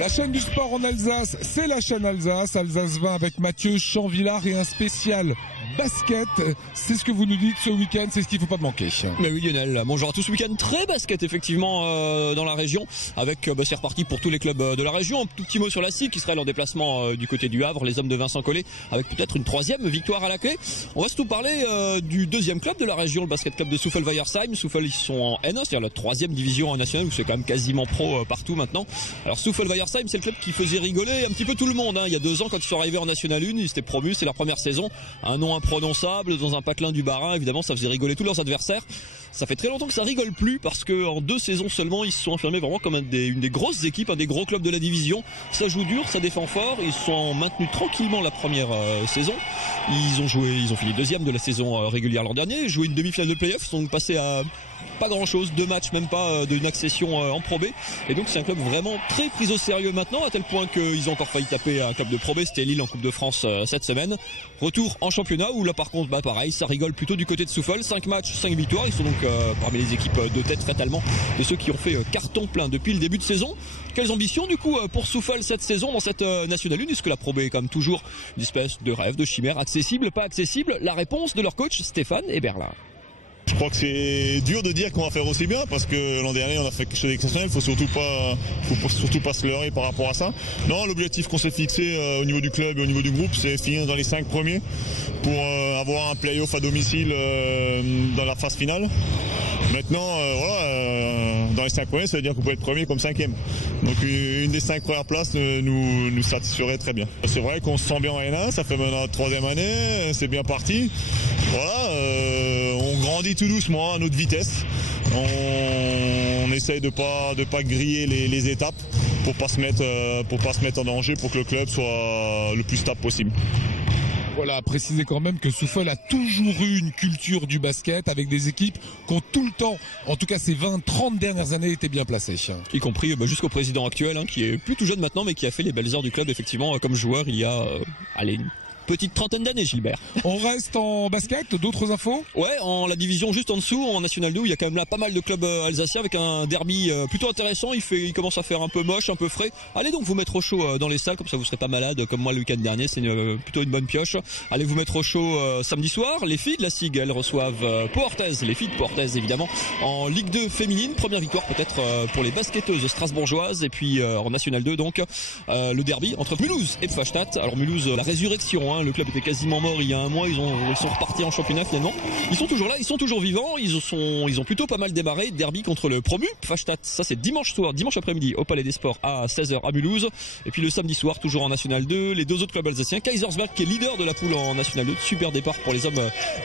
La chaîne du sport en Alsace, c'est la chaîne Alsace. Alsace 20 avec Mathieu Chanvillard et un spécial basket. C'est ce que vous nous dites ce week-end, c'est ce qu'il ne faut pas manquer. Mais oui Lionel, bonjour à tous. Week-end très basket effectivement dans la région. Avec c'est reparti pour tous les clubs de la région. Un tout petit mot sur la SIG qui serait en déplacement du côté du Havre, les hommes de Vincent Collet, avec peut-être une troisième victoire à la clé. On va surtout parler du deuxième club de la région, le basket club de Soufel-Weiersheim. Soufel, ils sont en N1, c'est-à-dire la troisième division nationale où c'est quand même quasiment pro partout maintenant. Alors Soufel-Weiersheim, c'est le club qui faisait rigoler un petit peu tout le monde. Il y a 2 ans, quand ils sont arrivés en National 1, ils étaient promus, c'est leur première saison. Un nom imprononçable dans un patelin du Bas-Rhin, évidemment, ça faisait rigoler tous leurs adversaires. Ça fait très longtemps que ça rigole plus parce que en 2 saisons seulement, ils se sont affirmés vraiment comme une des grosses équipes, un des gros clubs de la division. Ça joue dur, ça défend fort. Ils se sont maintenus tranquillement la première saison. Ils ont fini deuxième de la saison régulière l'an dernier. Joué une demi-finale de play-off, ils sont passés à pas grand chose, 2 matchs, même pas d'une accession en Pro B. Et donc c'est un club vraiment très pris au sérieux maintenant, à tel point qu'ils ont encore failli taper un club de Pro B, c'était Lille en Coupe de France cette semaine. Retour en championnat où là par contre pareil, ça rigole plutôt du côté de Soufel. 5 matchs, 5 victoires, ils sont donc parmi les équipes de tête fatalement de ceux qui ont fait carton plein depuis le début de saison. Quelles ambitions du coup pour Soufel cette saison dans cette National 1? Est-ce que la Pro B est comme toujours une espèce de rêve, de chimère, accessible, pas accessible? La réponse de leur coach Stéphane Eberlin. Je crois que c'est dur de dire qu'on va faire aussi bien parce que l'an dernier on a fait quelque chose d'exceptionnel. Il faut surtout pas se leurrer par rapport à ça. Non, l'objectif qu'on s'est fixé au niveau du club et au niveau du groupe, c'est finir dans les 5 premiers pour avoir un play-off à domicile dans la phase finale. Maintenant, dans les 5 premiers, ça veut dire qu'on peut être premier comme 5e. Donc une des 5 premières places nous satisferait très bien. C'est vrai qu'on se sent bien en N1, ça fait maintenant notre 3e année, c'est bien parti. Voilà, on grandit tout doucement à notre vitesse. On essaye de pas griller les étapes pour pas se mettre en danger, pour que le club soit le plus stable possible. Voilà, préciser quand même que Soufel a toujours eu une culture du basket avec des équipes qui ont tout le temps, en tout cas ces 20-30 dernières années, été bien placées. Y compris jusqu'au président actuel, qui est plus tout jeune maintenant, mais qui a fait les belles heures du club effectivement comme joueur il y a petite trentaine d'années, Gilbert. On reste en basket, d'autres infos? Ouais, en la division juste en dessous, en National 2, il y a quand même là pas mal de clubs alsaciens avec un derby plutôt intéressant. Il commence à faire un peu moche, un peu frais. Allez donc vous mettre au chaud dans les salles, comme ça vous serez pas malade comme moi le week-end dernier. C'est plutôt une bonne pioche. Allez vous mettre au chaud samedi soir. Les filles de la SIG, elles reçoivent Pau Orthez, les filles de Pau Orthez évidemment, en Ligue 2 féminine. Première victoire peut-être pour les basketteuses strasbourgeoises. Et puis en National 2 donc le derby entre Mulhouse et Pfastatt. Alors Mulhouse, la résurrection, le club était quasiment mort il y a un mois, ils sont repartis en championnat finalement. Ils sont toujours là, ils sont toujours vivants, ils ont plutôt pas mal démarré. Derby contre le promu Pfastatt, ça c'est dimanche après-midi au Palais des Sports à 16h à Mulhouse. Et puis le samedi soir, toujours en National 2, les 2 autres clubs alsaciens, Kaisersberg qui est leader de la poule en National 2, super départ pour les hommes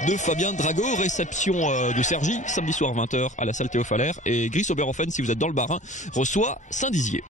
de Fabien Drago, réception de Cergy, samedi soir 20h à la salle Théophalaire, et Gris Oberhofen, si vous êtes dans le Bas-Rhin, reçoit Saint-Dizier.